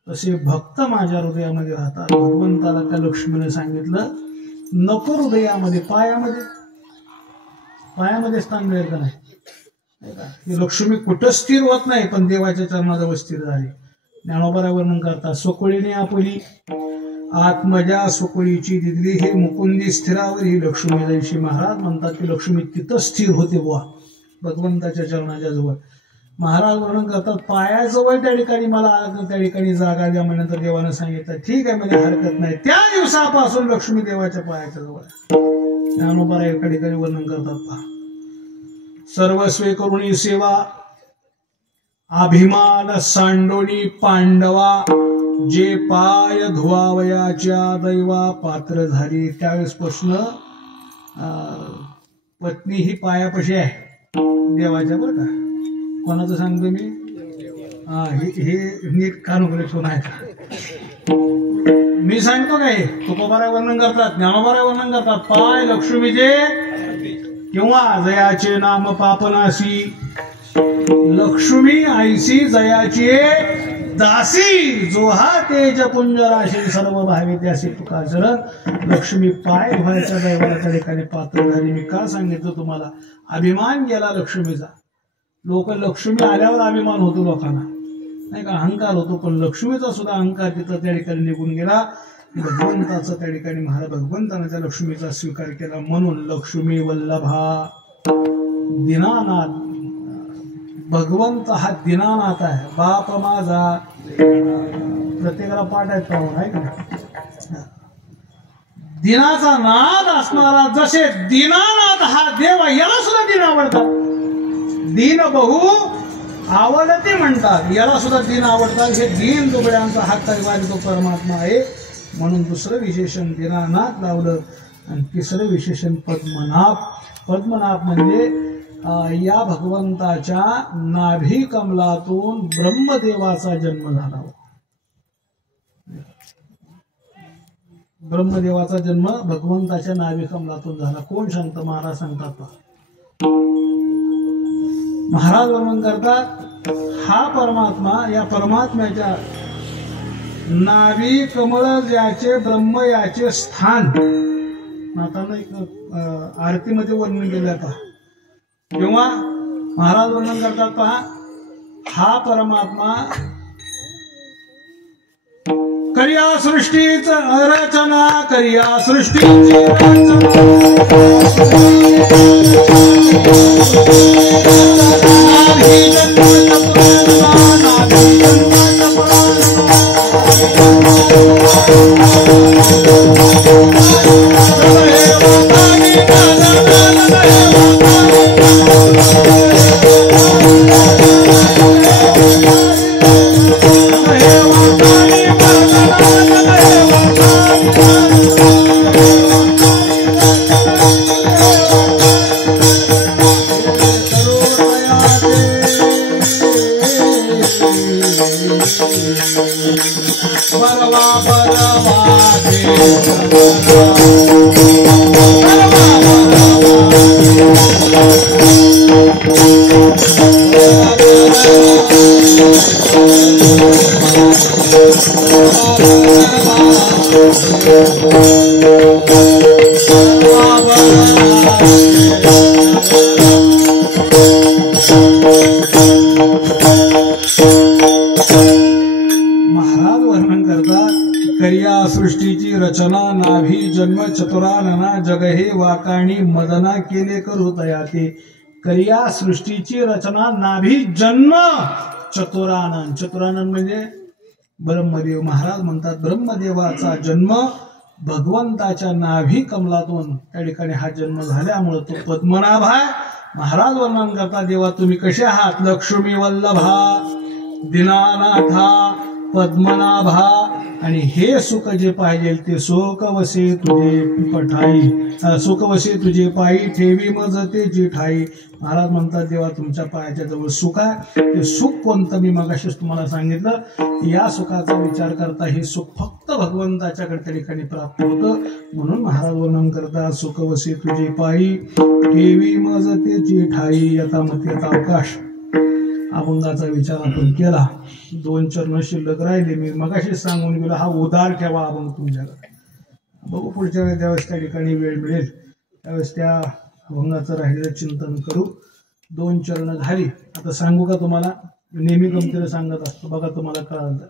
तसे भक्त माझ्या हृदयामध्ये राहतात. भगवंताला त्या लक्ष्मीने सांगितलं नको हृदयामध्ये पायामध्ये स्थान मिळेल का नाही. लक्ष्मी कुठं स्थिर होत नाही पण देवाच्या चरणाजवळ स्थिर झाली. ज्ञानोबा वर्णन करतात स्वकुळीने आपुली आत्मजा स्वकुळीची दिदली हे मुकुंदी स्थिरावर ही लक्ष्मी जैशी. महाराज म्हणतात की लक्ष्मी तिथं स्थिर होते बुवा भगवंताच्या चरणाच्या जवळ. महाराज वर्णन करतात पायाजवळ त्या ठिकाणी मला त्या ठिकाणी जागा द्या म्हणल्यानंतर देवानं सांगितलं ठीक आहे म्हणजे हरकत नाही. त्या दिवसापासून लक्ष्मी देवाच्या पायाच्या जवळ. ज्ञानोबा एका ठिकाणी वर्णन करतात पहा सर्वस्वे करुणी सेवा अभिमान सांडोणी पांडवा जे पाय धुवावयाच्या दैवा पात्र झाली. त्यावेळेस प्रश्न पत्नी ही पायापाशी आहे देवाच्या बरं का. कोणाचं सांगतो मी हे नीट कान ठेवून आहे का मी सांगतो काय. तुकोबाराय वर्णन करतात ज्ञानोबाराय वर्णन करतात पाय लक्ष्मीचे किंवा जयाचे नाम पापनाशी. लक्ष्मी आईसी जयाची दासी जो हा तेज पुंज राशी सर्व भावे त्याशी तुका चरण. लक्ष्मी पाय धुवायच्या दैवाला त्या ठिकाणी पात्र झाली. मी का सांगितलं तुम्हाला अभिमान गेला लक्ष्मीचा. लोक लक्ष्मी आल्यावर अभिमान होतो लोकांना नाही का अहंकार होतो पण लक्ष्मीचा सुद्धा अहंकार तिथं त्या ठिकाणी निघून गेला. भगवंताचा त्या ठिकाणी महाराज भगवंताने त्या लक्ष्मीचा स्वीकार केला. म्हणून लक्ष्मी वल्लभा दीनानाथ. भगवंत हा दीनानाथ आहे. बाप माझा प्रत्येकाला पाठ आहेत पाहून आहे का. दिनाचा नाद असणारा जसे दीनानाथ हा देव याला सुद्धा दिन आवडतात. दीन बहु आवडते म्हणतात, याला सुद्धा दिन आवडतात. हे दीन दुबळ्यांचा हात कैवारी तो परमात्मा आहे, म्हणून दुसरं विशेषण दीनानाथ लावलं. आणि तिसरं विशेषण पद्मनाभ. पद्मनाभ म्हणजे या भगवंताच्या नाभी कमलातून ब्रह्मदेवाचा जन्म झाला. ब्रह्मदेवाचा जन्म भगवंताच्या नाभी कमलातून झाला. कोण सांगतं? महाराज सांगतात. महाराज वर्णन करतात, हा परमात्मा, या परमात्म्याच्या नाभी कमळ ज्याचे ब्रह्म याचे स्थान. आता एक आरतीमध्ये वर्णन केलं आता, तेव्हा महाराज वर्णन करतात पहा, हा परमात्मा करिया सृष्टीच रचना, करिया सृष्टीची सृष्टीची रचना नाभी जन्म चतुरानना जगहे वाकाणी मदना केले करू तयाते. करिया सृष्टीची रचना नाभी जन्म चतुरानन. चतुरानन म्हणजे ब्रह्मदेव. महाराज म्हणतात ब्रह्मदेवाचा जन्म भगवंताच्या नाभी कमलातून त्या ठिकाणी हा जन्म झाल्यामुळे तो पद्मनाभ आहे. महाराज वर्णन करता, देवा तुम्ही कसे आहात? लक्ष्मी वल्लभा, दीनानाथा, पद्मनाभा. आणि हे सुख जे पाहिजे ते सुख वसे तुझे पठाई, सुख वसे तुझे पायी ठेवी मज ते जी ठाई. महाराज म्हणतात, देवा तुमच्या पायाच्या जवळ सुख आहे. ते सुख कोणतं? मी मगाशीच तुम्हाला सांगितलं. या सुखाचा विचार करता हे सुख फक्त भगवंताच्याकडे त्या ठिकाणी प्राप्त होतं. म्हणून महाराज वर्णन करतात, सुख वसे तुझे पायी ठेवी मज ते जी ठाई. आता मग अवकाश अभंगाचा विचार आपण केला. 2 चरण शिल्लक राहिले. मी मगाशीच सांगून गेलो, हा उदार ठेवा अभंग तुमच्याकडे. बघू पुढच्या वेळेस ज्यावेळेस त्या ठिकाणी वेळ मिळेल त्यावेळेस त्या अभंगाचं राहिलेलं चिंतन करू. 2 चरण झाली. आता सांगू का तुम्हाला? नेहमी गमतीला सांगत असतो, बघा तुम्हाला कळालं.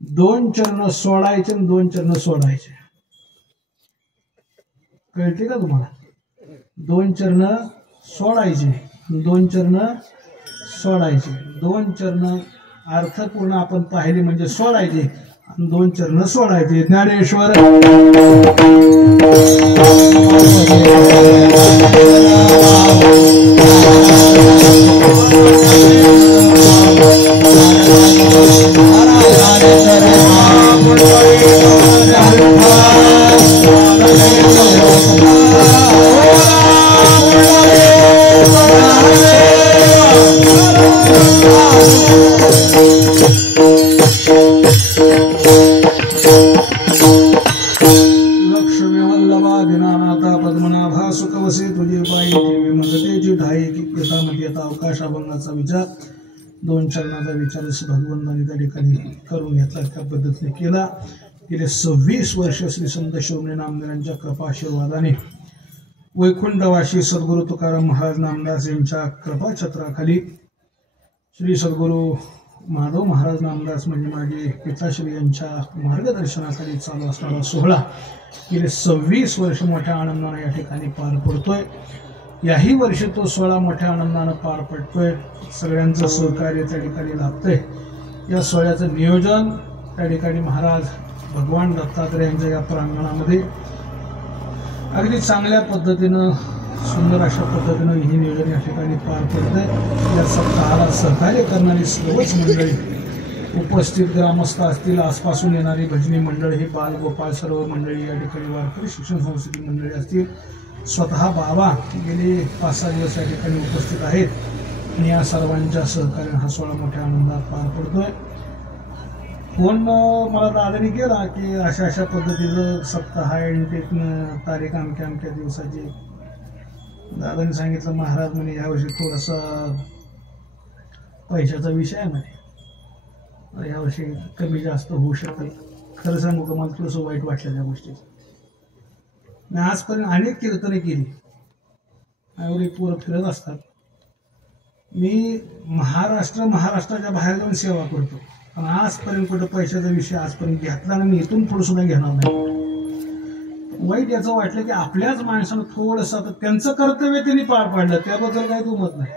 2 चरण सोडायचे आणि 2 चरण सोडायचे. कळते का तुम्हाला? 2 चरण सोडायचे, 2 चरण सोडायचे. 2 चरण अर्थपूर्ण आपण पाहिले म्हणजे सोडायचे, 2 चरण सोडायचे. ज्ञानेश्वर अवकाश अभंगाचा विचार 2 चरणाचा विचार भगवंतांनी त्या ठिकाणी करून घेतला. त्या पद्धतीने केला. गेले 26 वर्ष श्री संत शिरोमणी नामदेवांच्या कृपाशीर्वादाने वैकुंठवासी सद्गुरु तुकाराम महाराज नामदास यांच्या कृपाछत्राखाली श्री सद्गुरु माधव महाराज नामदास म्हणजे माझे पिताश्री यांच्या मार्गदर्शनाखाली चालू असणारा सोहळा गेले 26 वर्ष मोठ्या आनंदाने या ठिकाणी पार पडतोय. याही वर्षी तो सोहळा मोठ्या आनंदाने पार पडतोय. सगळ्यांचं सहकार्य त्या ठिकाणी लाभतंय. या सोहळ्याचं नियोजन त्या ठिकाणी महाराज भगवान दत्तात्रय यांच्या या प्रांगणामध्ये अगदी चांगल्या पद्धतीनं सुंदर अशा पद्धतीनं ही नियोजन या ठिकाणी पार पडतंय. या सप्ताहाला सहकार्य करणारी सर्वच मंडळी, उपस्थित ग्रामस्थ असतील, आसपासून येणारी भजनी मंडळ, ही बाल गोपाळ सर्व मंडळी या ठिकाणी, वारकरी शिक्षण संस्थेची मंडळी असतील, स्वतः बाबा गेले 5-6 दिवस या ठिकाणी उपस्थित आहेत. आणि या सर्वांच्या सहकार्याने हा सोहळा मोठ्या आनंदात पार पडतोय. फोन मला दादाने केला की अशा अशा पद्धतीचं सप्ताह आहे आणि तारीख अमक्या अमक्या दिवसाची. दादाने सांगितलं महाराज म्हणे यावर्षी थोडासा पैशाचा विषय आहे म्हणे, यावर्षी कमी जास्त होऊ शकेल. खरं सांगू का, मला थोडंसं वाईट वाटलं त्या गोष्टीचं. मी आजपर्यंत अनेक कीर्तने केली, एवढी पोरं फिरत असतात. मी महाराष्ट्राच्या बाहेर जाऊन सेवा करतो, पण आजपर्यंत कुठं पैशाचा विषय आजपर्यंत घेतला नाही, इथून पुढे सुद्धा घेणार नाही. वाईट याचं वाटलं की आपल्याच माणसानं थोडंसं, त्यांचं कर्तव्य त्यांनी पार पाडलं, त्याबद्दल काही दुमत नाही,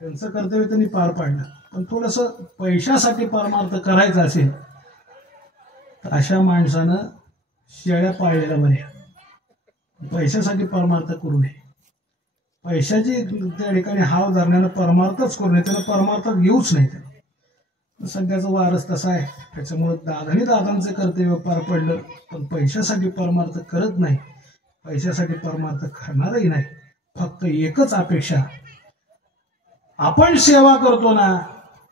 त्यांचं कर्तव्य त्यांनी पार पाडलं. पण थोडंसं पैशासाठी परमार्थ करायचा असेल तर अशा माणसानं शेळ्या पाळलेल्या बऱ्या. पैशासाठी परमार्थ करू नये. पैशाची त्या ठिकाणी हाव धरण्यानं परमार्थच करू नये, त्यानं परमार्थात येऊच नाही. त्यानं सध्याचं वारस तसा आहे. त्याच्यामुळे दादांचं कर्तव्य पार पडलं, पण पैशासाठी परमार्थ करत नाही, पैशासाठी परमार्थ करणारही नाही. फक्त एकच अपेक्षा, आपण सेवा करतो ना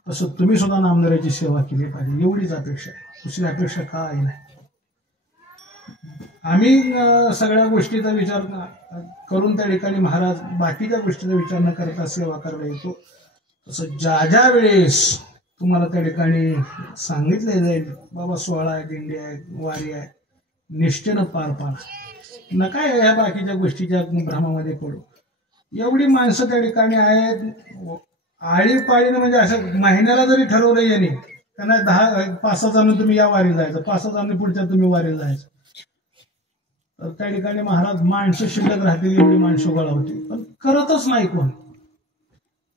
तसं तुम्ही सुद्धा नामदाराची सेवा केली पाहिजे, एवढीच अपेक्षा आहे. दुसरी अपेक्षा काही नाही. आम्ही सगळ्या गोष्टीचा विचार करून त्या ठिकाणी महाराज बाकीच्या गोष्टीचा विचार न करता सेवा करायला येतो. तसं ज्या वेळेस तुम्हाला त्या ठिकाणी सांगितलं जाईल बाबा सोहळा आहे, दिंडी आहे, वारी आहे, निष्ठेनं पार पाडा. नका ह्या बाकीच्या गोष्टीच्या भ्रमामध्ये पडू. एवढी माणसं त्या ठिकाणी आहेत, आळीपाळीनं म्हणजे असं महिन्याला जरी ठरवलं येणे त्यांना 5-6 जण तुम्ही या वारीला जायचं, 5-6 जण पुढच्या तुम्ही वारीला जायचं, तर त्या ठिकाणी महाराज माणसं शिल्लक राहतील एवढी माणसं गोळा होती. पण करतच नाही कोण,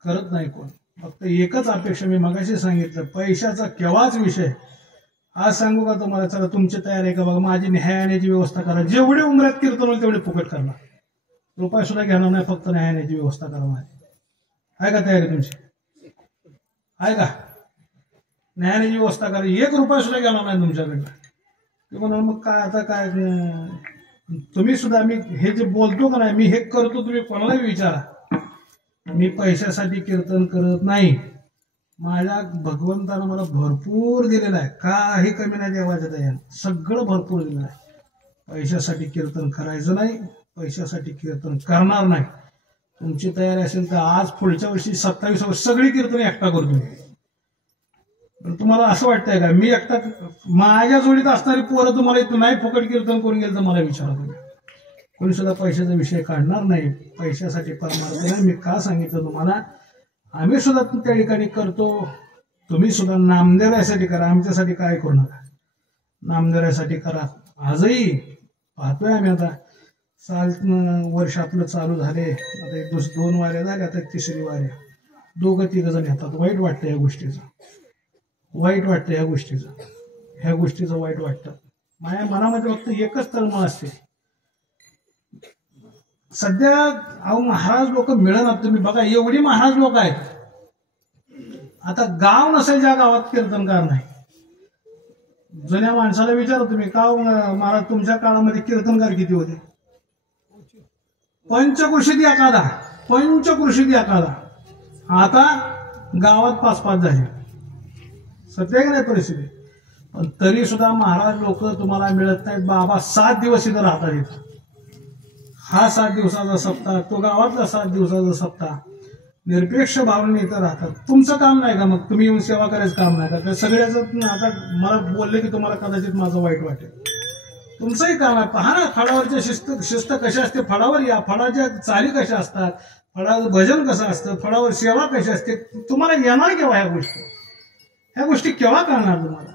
करत नाही कोण. फक्त एकच अपेक्षा, मी मगाशी सांगितलं, पैशाचा केव्हाच विषय. आज सांगू का तुम्हाला, चला तुमची तयारी आहे का बघा, माझी न्यायाची व्यवस्था करा, जेवढे उमऱ्यात कीर्तन होईल तेवढे फुकट करणार, रुपये सुद्धा घेणार नाही, फक्त न्यायाची व्यवस्था करा. माझी आहे का तयारी तुमची? आहे का? न्यायाची व्यवस्था करा, 1 रुपया सुद्धा घेणार नाही तुमच्याकडनं. ते म्हणून मग काय आता काय, तुम्ही सुद्धा, मी हे जे बोलतो का नाही, मी हे करतो, तुम्ही कोणालाही विचारा, मी पैशासाठी कीर्तन करत नाही. माझ्या भगवंतानं मला भरपूर दिलेलं आहे, काही कमी नाही देवाच्या दयानं, सगळं भरपूर दिलेलं आहे. पैशासाठी कीर्तन करायचं नाही, पैशासाठी कीर्तन करणार नाही. तुमची तयारी असेल तर आज पुढच्या वर्षी 27 वर्ष सगळी कीर्तन एकटा करतो. तुम्हाला असं वाटतंय का मी एकटा, माझ्या जोडीत असणारी पोरं तुम्हाला इथं नाही फुकट कीर्तन करून गेलं तर मला विचारा तुम्ही. कोणी सुद्धा पैशाचा विषय काढणार नाही, पैशासाठी परमार्थ नाही. मी का सांगितलं तुम्हाला, आम्ही सुद्धा त्या ठिकाणी करतो, तुम्ही सुद्धा नामदेवासाठी करा, आमच्यासाठी काय करू नका, नामदेवासाठी करा. आजही पाहतोय आम्ही, आता वर्ष आपलं चालू झाले, आता 2 वाऱ्या झाल्या, आता 3री वाऱ्या, 2-3 जण येतात. वाईट वाटतं या गोष्टीचं, वाईट वाटतं ह्या गोष्टीचं वाईट वाटतं. माझ्या मनामध्ये फक्त एकच तळमळ असते, सध्या अहो महाराज लोक मिळणार. तुम्ही बघा एवढी महाराज लोक आहेत, आता गाव नसेल ज्या गावात कीर्तनकार नाही. जुन्या माणसाला विचारा तुम्ही, का महाराज तुमच्या काळामध्ये कीर्तनकार किती होते? पंचकृषीत एखादा. आता गावात 5-5 झाले. सत्य का नाही परिस्थिती? पण तरी सुद्धा महाराज लोक तुम्हाला मिळत नाहीत. बाबा 7 दिवस इथं राहतात. इथं हा 7 दिवसाचा सप्ताह, तो गावातला 7 दिवसाचा सप्ताह, निरपेक्ष भावनेने इथं राहतात. तुमचं काम नाही का मग? तुम्ही येऊन सेवा करायचं काम नाही का? सगळ्याच आता मला बोलले की तुम्हाला कदाचित माझं वाईट वाटेल. तुमचंही काम आहे. पहा ना फळावरच्या शिस्त कशी असते, फळावर या, फळाच्या चाली कशा असतात, फळावर भजन कसं असतं, फळावर सेवा कशी असते. तुम्हाला येणार केव्हा ह्या गोष्टी केव्हा कळणार तुम्हाला?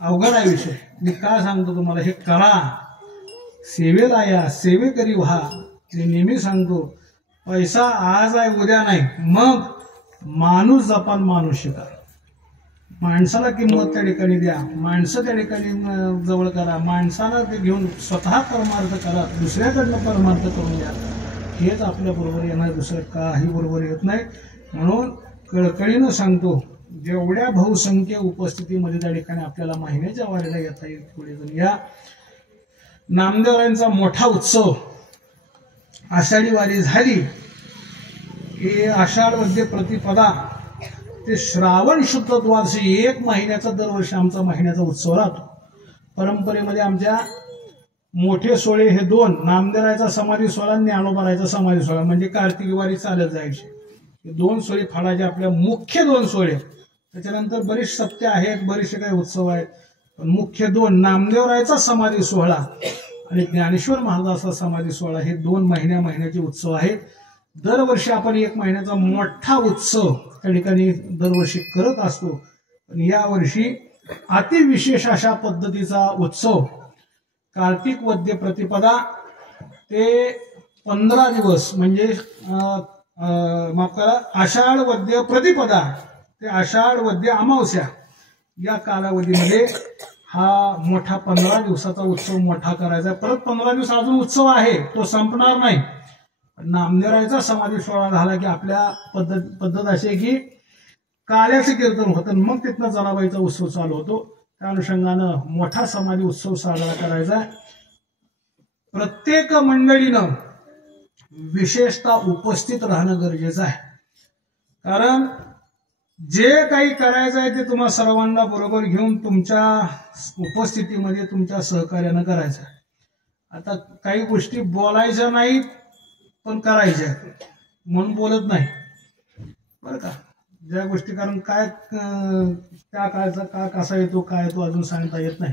अवघड आहे विषय. मी काय सांगतो तुम्हाला, हे करा, सेवेला या, सेवेकरी व्हा. मी नेहमी सांगतो, पैसा आज आहे उद्या नाही. मग माणूस जपान माणूस शिका. माणसाला किंमत त्या ठिकाणी द्या, माणसं त्या ठिकाणी जवळ करा, माणसाला ते घेऊन स्वतः परमार्थ करा, दुसऱ्याकडनं परमार्थ करून द्या. हेच आपल्या बरोबर येणार, दुसरं काही बरोबर येत नाही. म्हणून कळकळीनं सांगतो, जेवढ्या बहुसंख्य उपस्थितीमध्ये त्या ठिकाणी आपल्याला महिन्याच्या वारीला येता येईल पुढे जण या. नामदेवरायांचा मोठा उत्सव, आषाढी वारी झाली की आषाढ वद्य प्रतिपदा ते श्रावण शुद्ध द्वादशी 1 महिन्याचा दरवर्षी आमचा महिन्याचा उत्सव राहतो. परंपरेमध्ये आमच्या मोठे सोहळे हे 2, नामदेवरायाचा समाधी सोहळा आणि ज्ञानोबारायाचा समाधी सोहळा, म्हणजे कार्तिकी वारी चालत जायची. हे 2 सोहळे फाळाचे आपल्या मुख्य 2 सोहळे. त्याच्यानंतर बरेच सप्ते आहेत, बरेचसे काही उत्सव आहेत, पण मुख्य 2 नामदेवरायाचा समाधी सोहळा आणि ज्ञानेश्वर महाराजांचा समाधी सोहळा हे 2 महिन्याचे उत्सव आहेत. दरवर्षी आपण 1 महिन्याचा मोठा उत्सव त्या ठिकाणी दरवर्षी करत असतो, पण यावर्षी अतिविशेष अशा पद्धतीचा उत्सव कार्तिक वद्य प्रतिपदा ते 15 दिवस, म्हणजे माफ करा, आषाढ वद्य प्रतिपदा ते आषाढ वद्य अमावस्या या कालावधीमध्ये हा मोठा 15 दिवसाचा उत्सव मोठा करायचा. परत 15 दिवस अजून उत्सव आहे, तो संपणार नाही. नामदेवरायाचा समाधी सोहळा झाला की आपल्या पद्धत अशी आहे की काल्याचं कीर्तन होतं, मग तिथनं जनाबाईचा उत्सव चालू होतो. त्या अनुषंगानं मोठा समाधी उत्सव साजरा करायचा. प्रत्येक मंडळीनं विशेषतः उपस्थित राहणं गरजेचं आहे, कारण जे काही करायचं आहे ते तुम्हा सर्वांना बरोबर घेऊन तुमच्या उपस्थितीमध्ये तुमच्या सहकार्यानं करायचं आहे. आता काही गोष्टी बोलायच्या नाहीत पण करायच्या म्हणून बोलत नाही बरं का. ज्या गोष्टी, कारण काय त्या काळचा का कसा येतो काय येतो अजून सांगता येत नाही.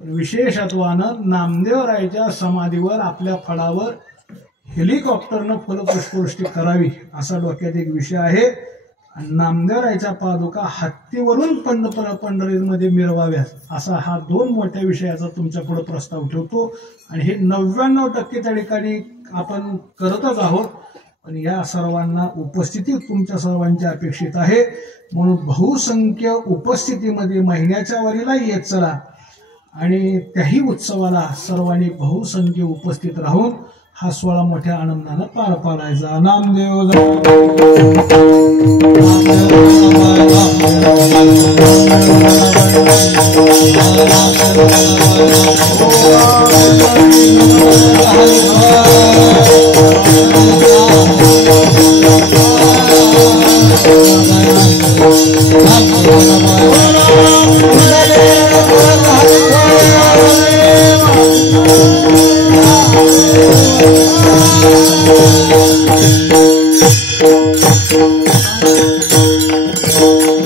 पण विशेषत्वानं नामदेवरायाच्या समाधीवर आपल्या फळावर हेलिकॉप्टरनं फलपुष्पवृष्टी करावी असा डोक्यात एक विषय आहे. आणि नामदेवरायाच्या पादुका हत्तीवरून पंढरीमध्ये मिरवाव्यात असा हा 2 मोठ्या विषयाचा तुमच्या पुढे प्रस्ताव ठेवतो. आणि हे 99% त्या ठिकाणी आपण करतच आहोत, पण या सर्वांना उपस्थिती तुमच्या सर्वांची अपेक्षित आहे. म्हणून बहुसंख्य उपस्थितीमध्ये महिन्याच्या वारीला येत चला आणि त्याही उत्सवाला सर्वांनी बहुसंख्य उपस्थित राहून हा सोहळा मोठ्या आनंदानं पार पाडायचा. Namdev Thank you.